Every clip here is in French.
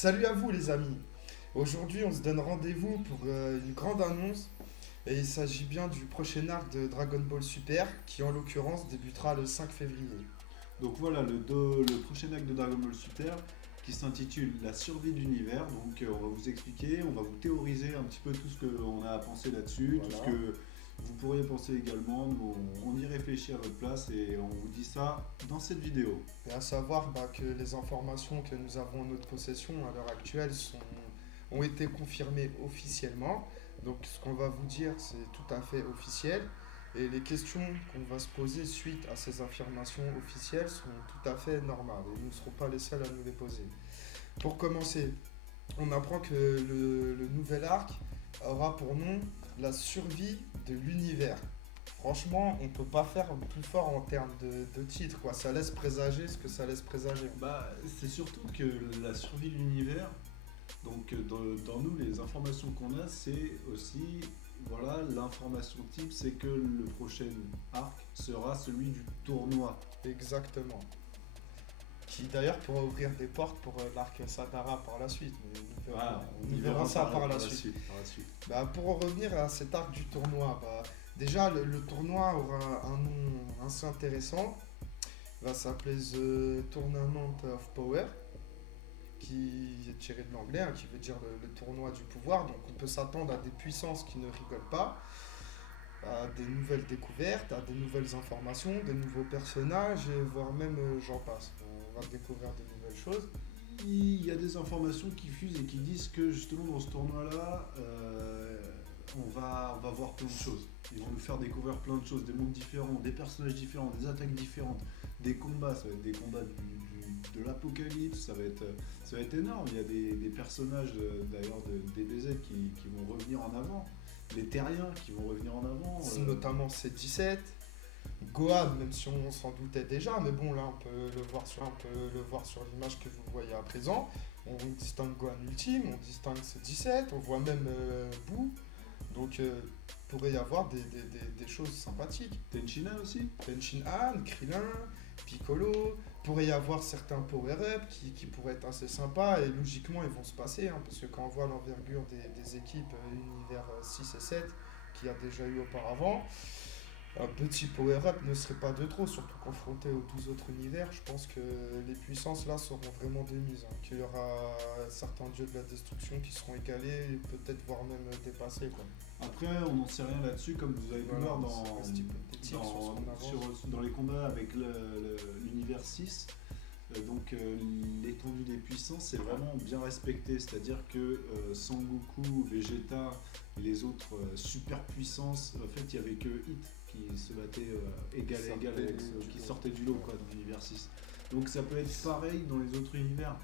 Salut à vous les amis. Aujourd'hui on se donne rendez-vous pour une grande annonce et il s'agit bien du prochain arc de Dragon Ball Super qui en l'occurrence débutera le 5 février. Donc voilà le prochain acte de Dragon Ball Super qui s'intitule La survie de l'univers. Donc on va vous expliquer, on va vous théoriser un petit peu tout ce qu'on a à penser là-dessus, tout ce Voilà. que vous pourriez penser également. Nous, on y réfléchit à votre place et on vous dit ça dans cette vidéo. Et à savoir que les informations que nous avons en notre possession à l'heure actuelle ont été confirmées officiellement. Donc ce qu'on va vous dire c'est tout à fait officiel et les questions qu'on va se poser suite à ces affirmations officielles sont tout à fait normales et nous ne serons pas les seuls à nous les poser. Pour commencer, on apprend que le nouvel arc aura pour nom la survie de l'univers. Franchement, on peut pas faire plus fort en termes de titre, quoi. Ça laisse présager ce que ça laisse présager. C'est surtout que la survie de l'univers, donc dans nous les informations qu'on a, c'est aussi, voilà, l'information type, c'est que le prochain arc sera celui du tournoi. Exactement. Qui d'ailleurs pourra ouvrir des portes pour l'arc Sadara par la suite. Mais Voilà, nous verrons ça par la par la suite. suite. Par la suite. Pour en revenir à cet arc du tournoi, déjà le tournoi aura un nom assez intéressant. Il va s'appeler The Tournament of Power, qui est tiré de l'anglais, qui veut dire le tournoi du pouvoir. Donc on peut s'attendre à des puissances qui ne rigolent pas, à des nouvelles découvertes, à des nouvelles informations, des nouveaux personnages, et voire même j'en passe. On va découvrir de nouvelles choses. Il y a des informations qui fusent et qui disent que justement dans ce tournoi-là, on va voir plein de choses. Ils vont nous faire découvrir plein de choses, des mondes différents, des personnages différents, des attaques différentes, des combats. Ça va être des combats de l'apocalypse, ça va être énorme. Il y a des personnages d'ailleurs de DBZ qui vont revenir en avant, les terriens qui vont revenir en avant. Notamment C17, Gohan, même si on s'en doutait déjà, mais bon là on peut le voir sur l'image que vous voyez à présent. On distingue Gohan Ultime, on distingue C17, on voit même Boo. Donc pourrait y avoir des choses sympathiques. Tenchinan aussi. Tenshin Han, Krillin, Piccolo, pourrait y avoir certains power-up qui pourraient être assez sympas et logiquement ils vont se passer parce que quand on voit l'envergure des équipes univers 6 et 7 qu'il y a déjà eu auparavant, un petit power-up ne serait pas de trop, surtout confronté aux 12 autres univers. Je pense que les puissances là seront vraiment de mise, qu'il y aura certains dieux de la destruction qui seront égalés et peut-être voire même dépassés, quoi. Après, on n'en sait rien là-dessus, comme vous avez pu Voilà, voir ça reste hypothétique sur ce qu'on avance. dans les combats avec l'univers 6. L'étendue des puissances c'est vraiment bien respecté, c'est-à-dire que Sangoku, Vegeta et les autres super puissances, en fait il n'y avait que Hit qui se battait égal à égal avec ceux qui sortaient du lot quoi, dans l'univers 6. Donc ça peut être pareil dans les autres univers.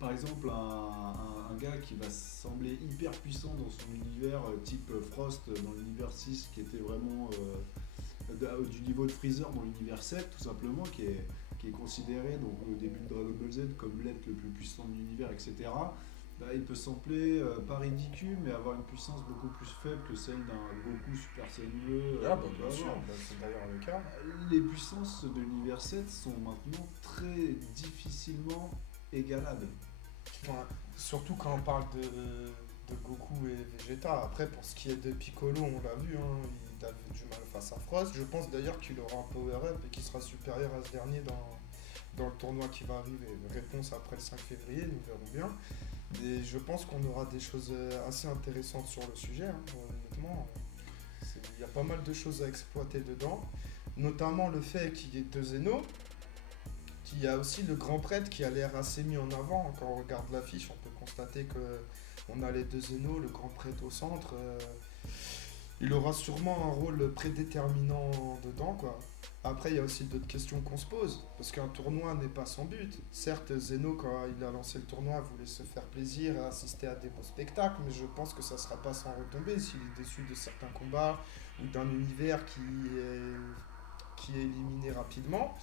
Par exemple, un gars qui va sembler hyper puissant dans son univers, type Frost dans l'univers 6, qui était vraiment du niveau de Freezer dans l'univers 7, tout simplement, qui est considéré donc, au début de Dragon Ball Z comme l'être le plus puissant de l'univers, etc. Il peut sembler pas ridicule, mais avoir une puissance beaucoup plus faible que celle d'un Goku Super Saiyan Bleu. Bien sûr, c'est d'ailleurs le cas. Les puissances de l'univers 7 sont maintenant très difficilement égalables. Enfin, surtout quand on parle de Goku et Vegeta. Après, pour ce qui est de Piccolo, on l'a vu, il a du mal face à Frost. Je pense d'ailleurs qu'il aura un power-up et qu'il sera supérieur à ce dernier dans le tournoi qui va arriver. Réponse après le 5 février, nous verrons bien. Et je pense qu'on aura des choses assez intéressantes sur le sujet, honnêtement. Il y a pas mal de choses à exploiter dedans, notamment le fait qu'il y ait deux Zeno, qu'il y a aussi le grand prêtre qui a l'air assez mis en avant. Quand on regarde l'affiche, on peut constater que on a les deux Zeno, le grand prêtre au centre. Il aura sûrement un rôle prédéterminant dedans, quoi. Après, il y a aussi d'autres questions qu'on se pose, parce qu'un tournoi n'est pas sans but. Certes, Zeno, quand il a lancé le tournoi, voulait se faire plaisir et assister à des beaux spectacles, mais je pense que ça ne sera pas sans retomber s'il est déçu de certains combats ou d'un univers qui est éliminé rapidement.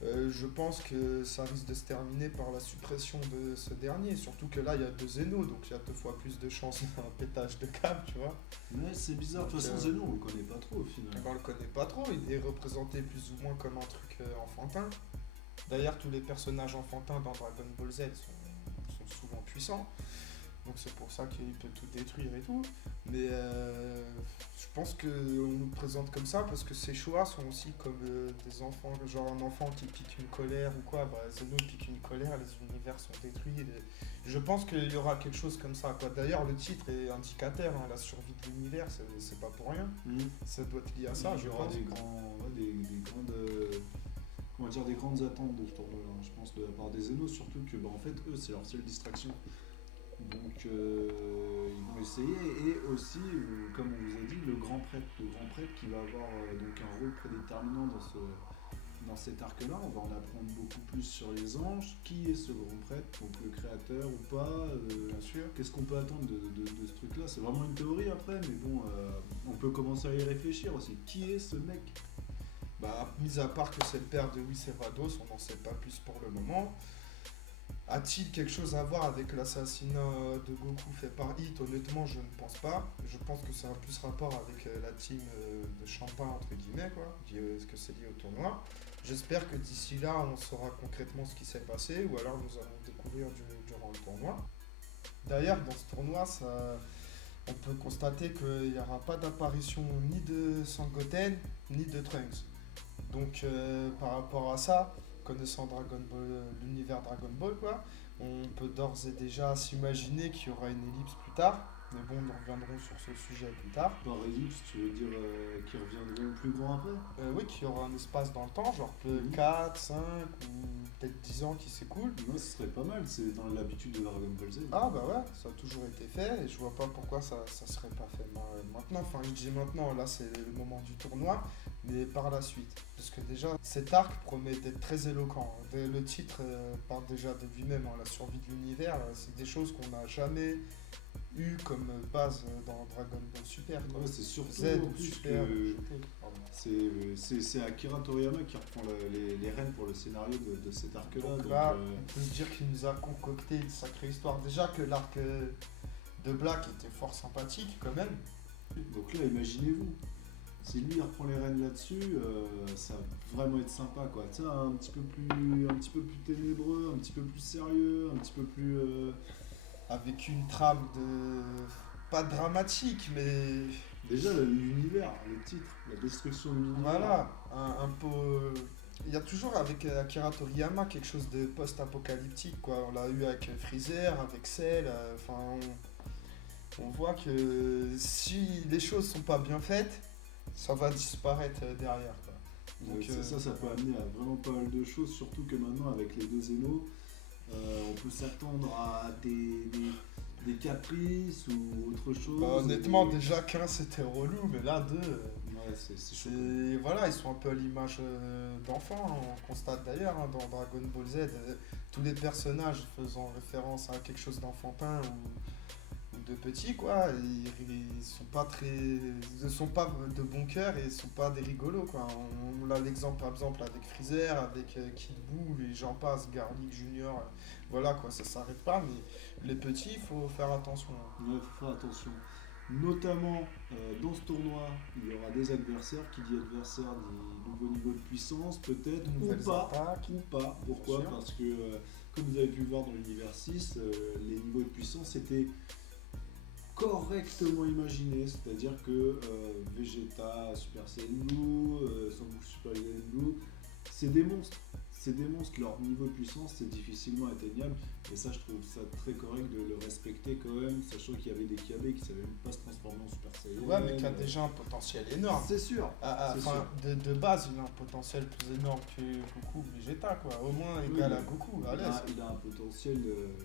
Je pense que ça risque de se terminer par la suppression de ce dernier, surtout que là il y a deux Zeno, donc il y a deux fois plus de chances d'un pétage de câble, tu vois. Mais c'est bizarre, de toute façon Zeno on le connaît pas trop au final. On le connaît pas trop, il est représenté plus ou moins comme un truc enfantin. D'ailleurs tous les personnages enfantins dans Dragon Ball Z sont souvent puissants. Donc c'est pour ça qu'il peut tout détruire et tout. Mais je pense qu'on nous présente comme ça parce que ces choix sont aussi comme des enfants, genre un enfant qui pique une colère ou quoi. Bah, Zeno pique une colère, les univers sont détruits. Je pense qu'il y aura quelque chose comme ça, quoi. D'ailleurs, le titre est indicateur, hein, la survie de l'univers, c'est pas pour rien. Ça doit être lié à ça, Il y aura des grandes attentes de ce tournoi-là, je pense, de la part des Zeno, surtout que en fait, eux, c'est leur seule distraction. Donc ils vont essayer, et aussi, comme on vous a dit, le grand prêtre qui va avoir donc un rôle prédéterminant dans cet arc-là. On va en apprendre beaucoup plus sur les anges. Qui est ce grand prêtre, donc le créateur ou pas, bien sûr. Qu'est-ce qu'on peut attendre de ce truc-là? C'est vraiment une théorie après, mais bon, on peut commencer à y réfléchir aussi. Qui est ce mec? Bah, mis à part que c'est le père de Whicerrados, on n'en sait pas plus pour le moment. A-t-il quelque chose à voir avec l'assassinat de Goku fait par Hit? Honnêtement, je ne pense pas. Je pense que ça a plus rapport avec la team de Champa, entre guillemets, quoi. Est-ce que c'est lié au tournoi? J'espère que d'ici là, on saura concrètement ce qui s'est passé, ou alors nous allons découvrir durant le tournoi. D'ailleurs, dans ce tournoi, on peut constater qu'il n'y aura pas d'apparition ni de Sangoten, ni de Trunks. Donc, par rapport à ça, connaissant Dragon Ball, l'univers Dragon Ball, quoi, on peut d'ores et déjà s'imaginer qu'il y aura une ellipse plus tard. Mais bon, nous reviendrons sur ce sujet plus tard. Par ellipse, tu veux dire qu'ils reviendront plus grand après? Oui, qu'il y aura un espace dans le temps, genre 4, 5 ou peut-être 10 ans qui s'écoulent. Moi, ce serait pas mal, c'est dans l'habitude de Dragon Ball Z. Ah bah ouais, ça a toujours été fait, et je vois pas pourquoi ça serait pas fait maintenant. Enfin, je dis maintenant, là c'est le moment du tournoi, mais par la suite. Parce que déjà, cet arc promet d'être très éloquent. Le titre parle déjà de lui-même, hein, la survie de l'univers, c'est des choses qu'on n'a jamais eu comme base dans Dragon Ball Super. Ouais, c'est surtout Z ou Super. C'est Akira Toriyama qui reprend les rênes pour le scénario de cet arc-là. Donc là, on peut se dire qu'il nous a concocté une sacrée histoire. Déjà que l'arc de Black était fort sympathique quand même. Donc là, imaginez-vous, si lui il reprend les rênes là-dessus, ça va vraiment être sympa, quoi. Tu sais, un petit peu plus ténébreux, un petit peu plus sérieux, un petit peu plus... Avec une trame pas dramatique, mais... Déjà, l'univers, le titre, la destruction de l'univers. Voilà, un peu... Il y a toujours avec Akira Toriyama quelque chose de post-apocalyptique, quoi. On l'a eu avec Freezer, avec Cell, on voit que si les choses sont pas bien faites, ça va disparaître derrière, quoi. Donc, ça peut amener à vraiment pas mal de choses, surtout que maintenant, avec les deux Zeno, on peut s'attendre à des caprices ou autre chose. Bah, honnêtement, déjà qu'un c'était relou, mais là deux, c'est voilà, ils sont un peu à l'image d'enfants. Hein. On constate d'ailleurs hein, dans Dragon Ball Z, tous les personnages faisant référence à quelque chose d'enfantin ou de petit, quoi. Ils ne sont pas de bon cœur et ils sont pas des rigolos, quoi. On a l'exemple par exemple avec Freezer, avec Kid Buu, et j'en passe, Garlic Junior. Voilà, quoi, ça s'arrête pas, mais les petits, il faut faire attention. Ouais, il faut faire attention. Notamment, dans ce tournoi, il y aura des adversaires. Qui dit adversaire dit nouveau niveau de puissance, peut-être, ou pas. Pourquoi? Parce que, comme vous avez pu le voir dans l'univers 6, les niveaux de puissance étaient correctement imaginés. C'est-à-dire que Vegeta, Super Saiyan Blue, Son Goku Super Saiyan Blue, c'est des monstres. Leur niveau de puissance, c'est difficilement atteignable. Et ça, je trouve ça très correct de le respecter quand même, sachant qu'il y avait des Kyabé qui savaient même pas se transformer en Super Saiyan. Ouais, mais qui a déjà un potentiel énorme. C'est sûr. De base, il a un potentiel plus énorme que Goku Vegeta, quoi. Au moins égal à Goku. Il a un potentiel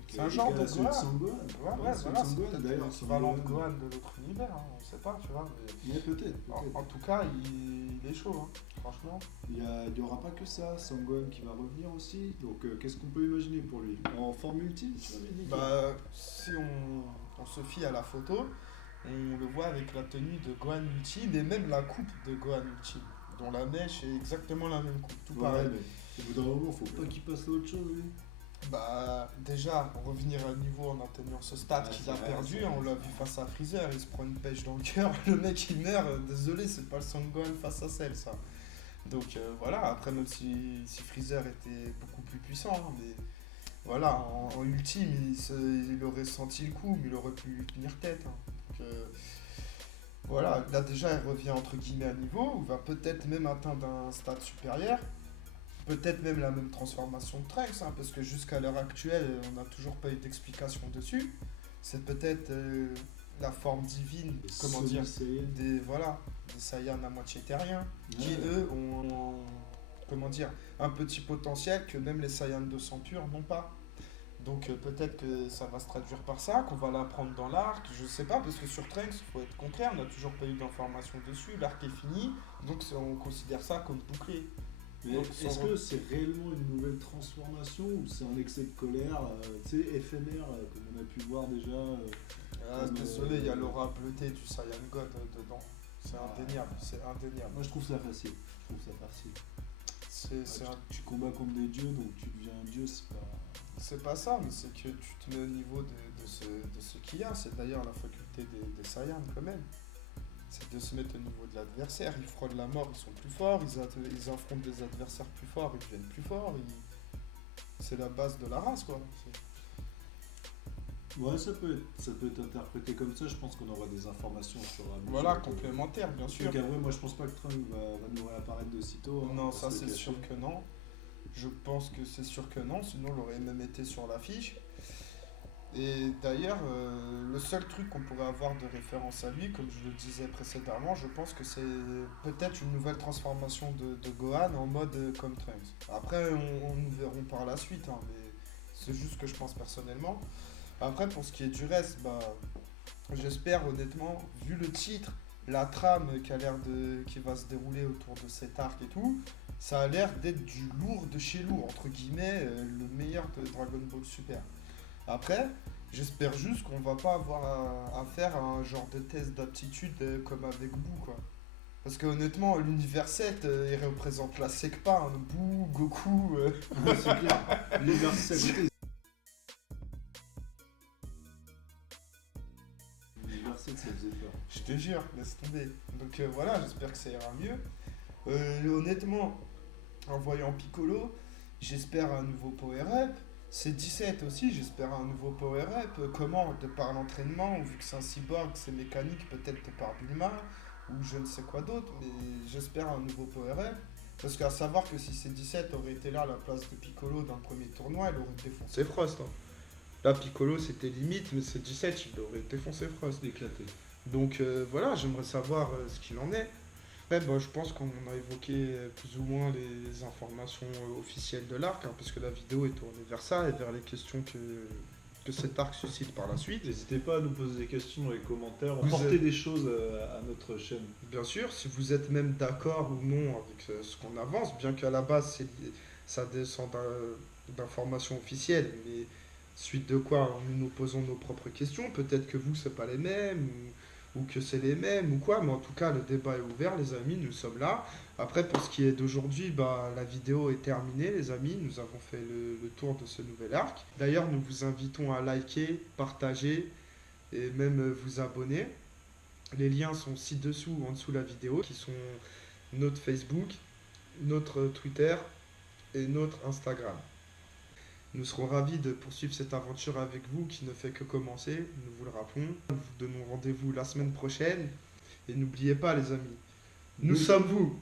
c'est un genre de Gohan. Gohan. Voilà, c'est peut-être d'ailleurs l'équivalent de Gohan de l'autre univers, hein. On sait pas, tu vois. Mais peut-être. En tout cas, il est chaud, hein. Franchement. Il n'y aura pas que ça, Sangohan qui va revenir aussi. Donc qu'est-ce qu'on peut imaginer pour lui? En forme ultime, tu m'avais dit? Bah, si on se fie à la photo, on le voit avec la tenue de Gohan Ultime et même la coupe de Gohan Ultime, dont la mèche est exactement la même coupe, tout pareil. Mais au bout d'un moment, faut pas qu'il passe à autre chose, lui. Bah, déjà, revenir à niveau en atteignant ce stade qu'il a perdu, on l'a vu face à Freezer, il se prend une pêche dans le cœur, le mec il meurt, désolé, c'est pas le Sangohan face à Cell, ça. Donc voilà, après même si Freezer était beaucoup plus puissant, hein, mais voilà, en ultime, il aurait senti le coup, mais il aurait pu lui tenir tête. Hein. Donc, voilà, là déjà, il revient entre guillemets à niveau, ou va peut-être même atteindre un stade supérieur. Peut-être même la même transformation de Trunks, hein, parce que jusqu'à l'heure actuelle, on n'a toujours pas eu d'explication dessus. C'est peut-être la forme divine, comment dire, des Saiyans à moitié terriens, qui eux ont, comment dire, un petit potentiel que même les Saiyans de sang pur n'ont pas. Donc peut-être que ça va se traduire par ça, qu'on va l'apprendre dans l'arc, je sais pas, parce que sur Trunks, il faut être concret, on n'a toujours pas eu d'informations dessus, l'arc est fini, donc on considère ça comme bouclé. Mais est-ce que c'est réellement une nouvelle transformation ou c'est un excès de colère éphémère, comme on a pu voir déjà désolé, il y a l'aura bleutée du Saiyan God dedans. C'est indéniable, c'est indéniable. Moi je trouve ça facile. Tu combats contre des dieux, donc tu deviens un dieu, c'est pas... C'est pas ça, mais c'est que tu te mets au niveau de ce qu'il y a. C'est d'ailleurs la faculté des Saiyans quand même. C'est de se mettre au niveau de l'adversaire. Ils frôlent la mort, ils sont plus forts. Ils affrontent des adversaires plus forts, ils deviennent plus forts. C'est la base de la race, quoi. Ouais, ça peut être interprété comme ça. Je pense qu'on aura des informations sur la voilà, complémentaires, bien sûr. Donc, après, moi, je pense pas que Trunks va nous réapparaître de sitôt. Non, ça, c'est sûr que non. Je pense que c'est sûr que non, sinon il aurait même été sur l'affiche. Et d'ailleurs, le seul truc qu'on pourrait avoir de référence à lui, comme je le disais précédemment, je pense que c'est peut-être une nouvelle transformation de Gohan en mode comme Trunks. Après, on nous verrons par la suite, hein, mais c'est juste ce que je pense personnellement. Après, pour ce qui est du reste, j'espère honnêtement, vu le titre, la trame qui va se dérouler autour de cet arc et tout, ça a l'air d'être du lourd de chez lourd, entre guillemets, le meilleur de Dragon Ball Super. Après, j'espère juste qu'on va pas avoir à faire un genre de test d'aptitude comme avec Boo, quoi. Parce que honnêtement, l'univers 7, il représente la Sekpa, hein, Boo, Goku... c'est clair, l'univers 7... ça faisait peur. Je te jure, laisse tomber. Donc voilà, j'espère que ça ira mieux. Honnêtement, en voyant Piccolo, j'espère un nouveau power-up. C'est 17 aussi, j'espère un nouveau power-up. Comment? De par l'entraînement, ou vu que c'est un cyborg, c'est mécanique, peut-être de par Bulma, ou je ne sais quoi d'autre, mais j'espère un nouveau power-up. Parce qu'à savoir que si c'est 17 aurait été là à la place de Piccolo dans le premier tournoi, elle aurait défoncé Frost. Hein. Là, Piccolo, c'était limite, mais c'est 17, il aurait défoncé Frost. Éclaté. Donc voilà, j'aimerais savoir ce qu'il en est. Après, je pense qu'on a évoqué plus ou moins les informations officielles de l'arc, hein, parce que la vidéo est tournée vers ça et vers les questions que cet arc suscite par la suite. N'hésitez pas à nous poser des questions dans les commentaires, apporter des choses à notre chaîne. Bien sûr, si vous êtes même d'accord ou non avec ce qu'on avance, bien qu'à la base, ça descend d'informations officielles, mais suite de quoi nous posons nos propres questions. Peut-être que vous, c'est pas les mêmes, ou que c'est les mêmes, ou quoi, mais en tout cas, le débat est ouvert, les amis, nous sommes là. Après, pour ce qui est d'aujourd'hui, la vidéo est terminée, les amis, nous avons fait le tour de ce nouvel arc. D'ailleurs, nous vous invitons à liker, partager, et même vous abonner. Les liens sont ci-dessous, en dessous de la vidéo, qui sont notre Facebook, notre Twitter et notre Instagram. Nous serons ravis de poursuivre cette aventure avec vous qui ne fait que commencer, nous vous le rappelons. Nous vous donnons rendez-vous la semaine prochaine. Et n'oubliez pas les amis, nous sommes vous.